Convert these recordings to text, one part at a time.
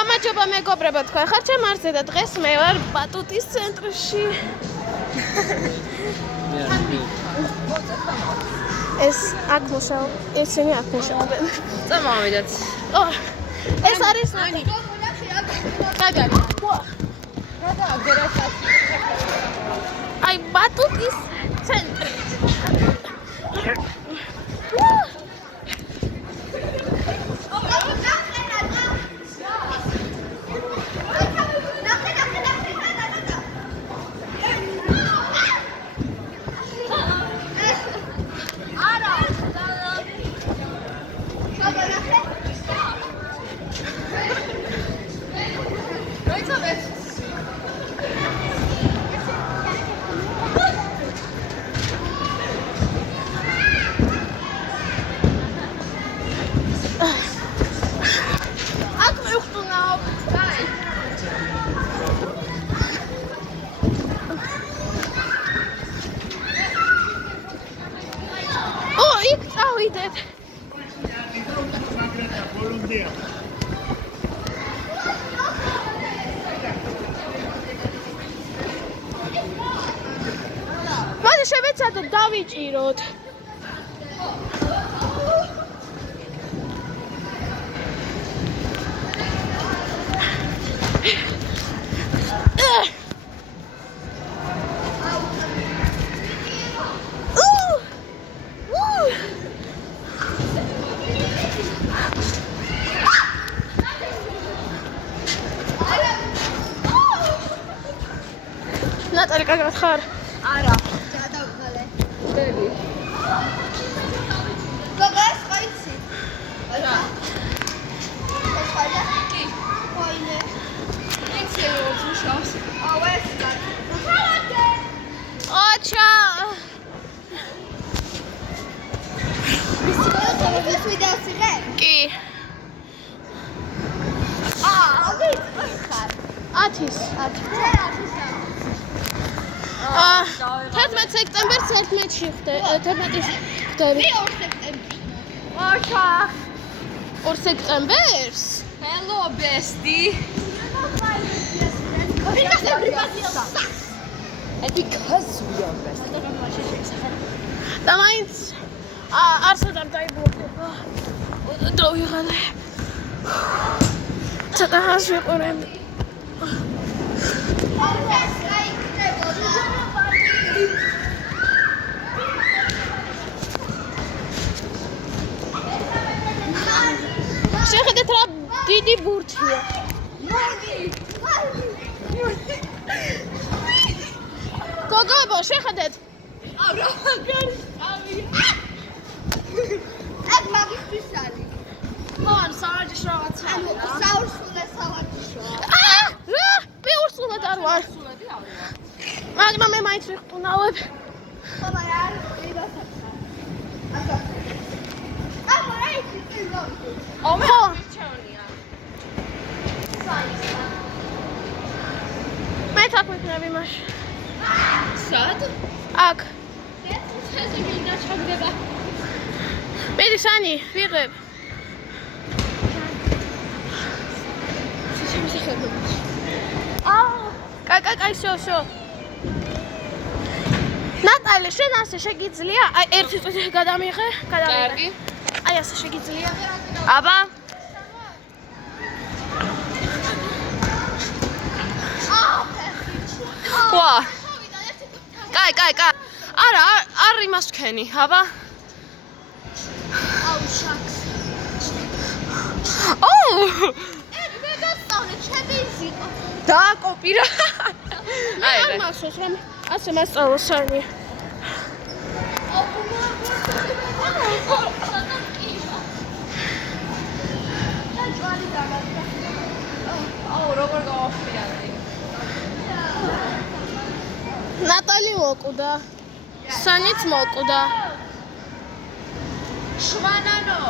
გამარჯობა მეგობრებო, თქვენ ხართ ჩემ არზე და დღეს მე ვარ ბატუტის ცენტრში. ეს აქ მუშაობ, ესენი აქ მუშაობენ. წამოვიდეთ. ეს არის ნანი. კაგარი. აი ბატუტის ცენტრი. Მოდი შევეცადოთ დავიჭიროთ. ნატალი კარგად ხარ? არა, გადავღალე. დები. გოგას ყაიცი. არა. ეს ხალა? კი. ხოინე. იცი რომ მუშაობს. აუ ეს კაცი. ხალათე. ოჩა. ის ვიდეოს იღე? კი. აუ, ხარ. 10-ის. 10. 11 სექტემბერს 11-ში ხდები. 2 სექტემბერს. ოჩა. 2 სექტემბერს? Hello bestie. Because everybody else. And because we are bestie. და მაინც არსად არ დაიბლოკება. დავიღალე. ცოტა ხანს ვიყურებ. შეხედეთ რა დიდი ბურთია. გოგო, შეხედეთ. აუ რა მაგარი ავი. აქ მაგისტრის არის. Come სავარჯიშო რაღაცა. ანუ საურსულე სავარჯიშოა. რა? მე ურსულად არ ვარ. სულები ავიღა. მაგრამ მე მაინც ვიხტუნავებ. ხომა რა არის ვიდასაცა. აბა. აბა რა ის წილობდი. ომე ხო. ჩავნია. მე თაკ ვიქნები მაშინ. სად? აქ. ეს მინდა ჩაგდება. მიდი სანი, ვიღებ. შემისახებოდი. კაი, შო. ნატალი, შენ ასე შეგიძლია? აი, ერთი წუთი გადამიღე. კარგი. აი, ასე შეგიძლია? აბა. ვა. კაი. არა, არ იმას ვქენი, აბა. აუ შაქს. მე გასწავლე ჩემი ზიყო. დააკოპირა. აი, არ მახსოვს რომ ასე მასწავლო სანი. აუ როგორ გავაფრიალე. ნატალი მოკვდა. სანიც მოკვდა. შვანანო.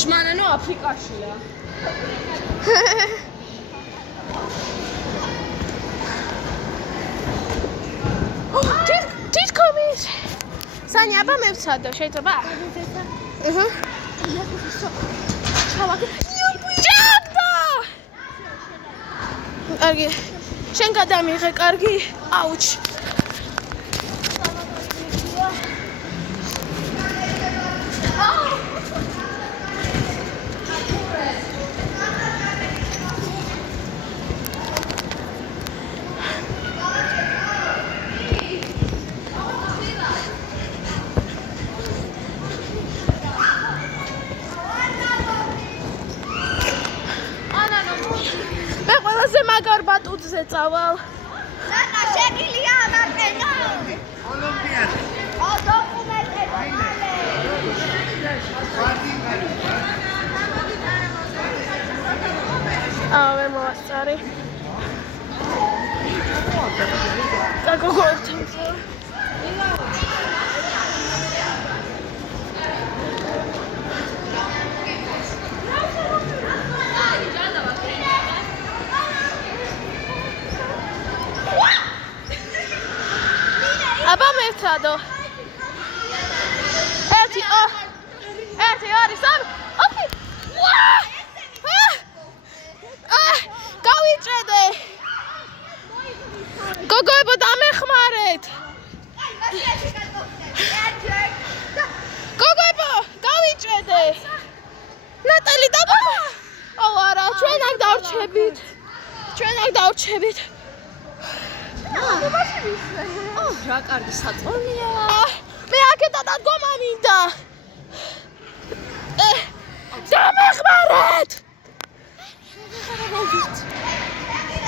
შვანანო აფრიკაშია. თითქომის. სანი აბა მე ვცადო, შეიძლება? ჯაგდა! კარგი. შენ გადამიღე, კარგი. აუჩ. მე ყველაზე მაგარ ბატუტზე წავალ. ნანა შეგილია ამარტენო. ოლიმპიადა. ო დოკუმენტები. ვერ მოვასწარი. გაგოგორთ. აბა მეთადო. 1 2 3 ოკეი. გავიჭედე. გოგოებო დამეხმარეთ. გოგოებო, გავიჭედე. ნატალი დაბა. აუ არა, ჩვენ აქ დავრჩებით. რა კარგი საწოლია. მე აქეთა დადგომა მინდა.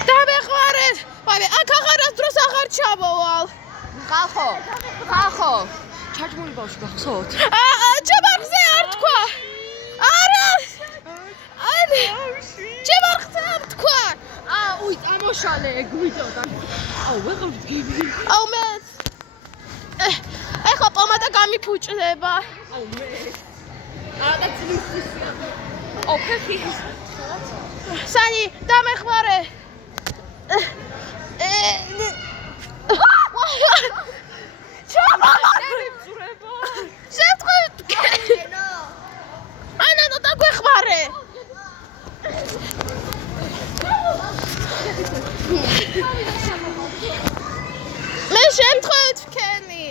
დამეხმარეთ. ვაი, აქ აღარასდროს აღარ ჩავოვალ. ხალხო. ჩაჭმული ბავშვი გახსოვთ? ჩებარხზე არ თქვა. არა. ჩებარხზე არ თქვა. უი, წამოშალე, გვიწოდა. ვეღარ ვდგები. მე ეხლა პომადა გამიფუჭდება. მე. და წლისია. ფეხი. სანი, დამეხმარე. ანანო დაგვეხმარე. მე შემთხვევით ვქენი.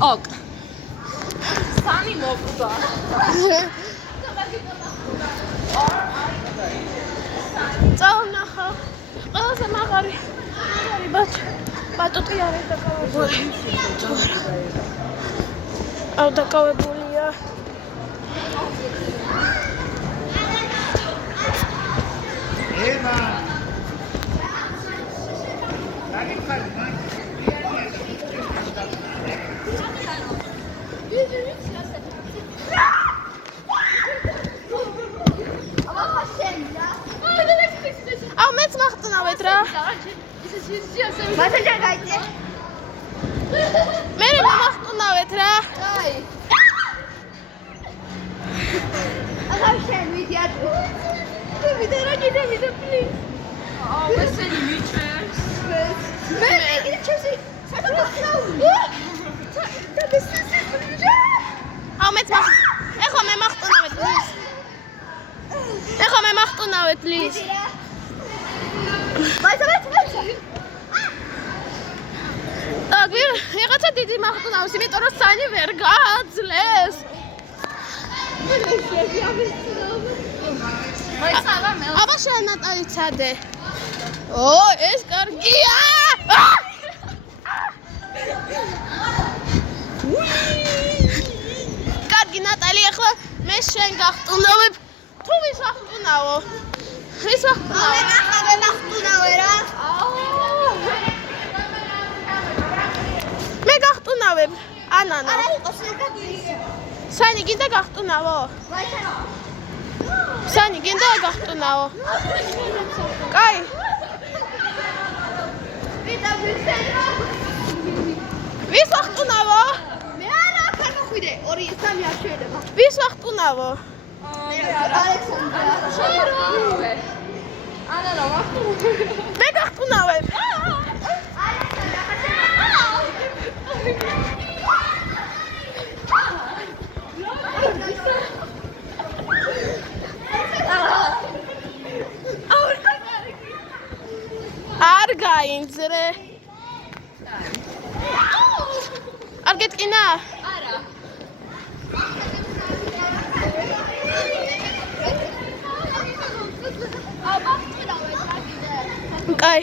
ოკ. სამი მოკვდა. წავნახა. ყველაზე მაგარი ბატუტი არის დაკავებული. აუ დაკავებულია. ემა. აუ მეც მახტნავეთ რა. მათე გაიწე. მე მომახტნავეთ რა. აი. ახლა შენ ვიდიათ. ვიდე რა კიდე პლიზ. ესენი მიჩეს. მე კიდე ჩესი. აუ მეც ეხლა მე მახტნავეთ პლიზ. პლიზ. ვიღაცა დიდი მახტუნავს, იმიტომ რომ სანი ვერ გააძლეს. აბა შენ ნატალი ცადე. ეს კარგია. კარგი ნატალი, ახლა მე შენ გახტუნავებ. თუ ვის ვახტუნავო? ვის ვახტუნავო? მე ახლა მახტუნავე რა. მე გახტუნავებ ანანა. არა იყოს ეგ Sani gida gahtunavo. Sani gida gahtunavo. Kai. Vis gahtunavo. მე არა ახლა მოხვიდე 2-3 არ შეიძლება. Vis gahtunavo. ალექსანდრა. ანა რა ვახტუ? Me gahtunave. Ar gainzre. Ar getkina. არა. აბა, ხტურავე, რა კიდე. Kai.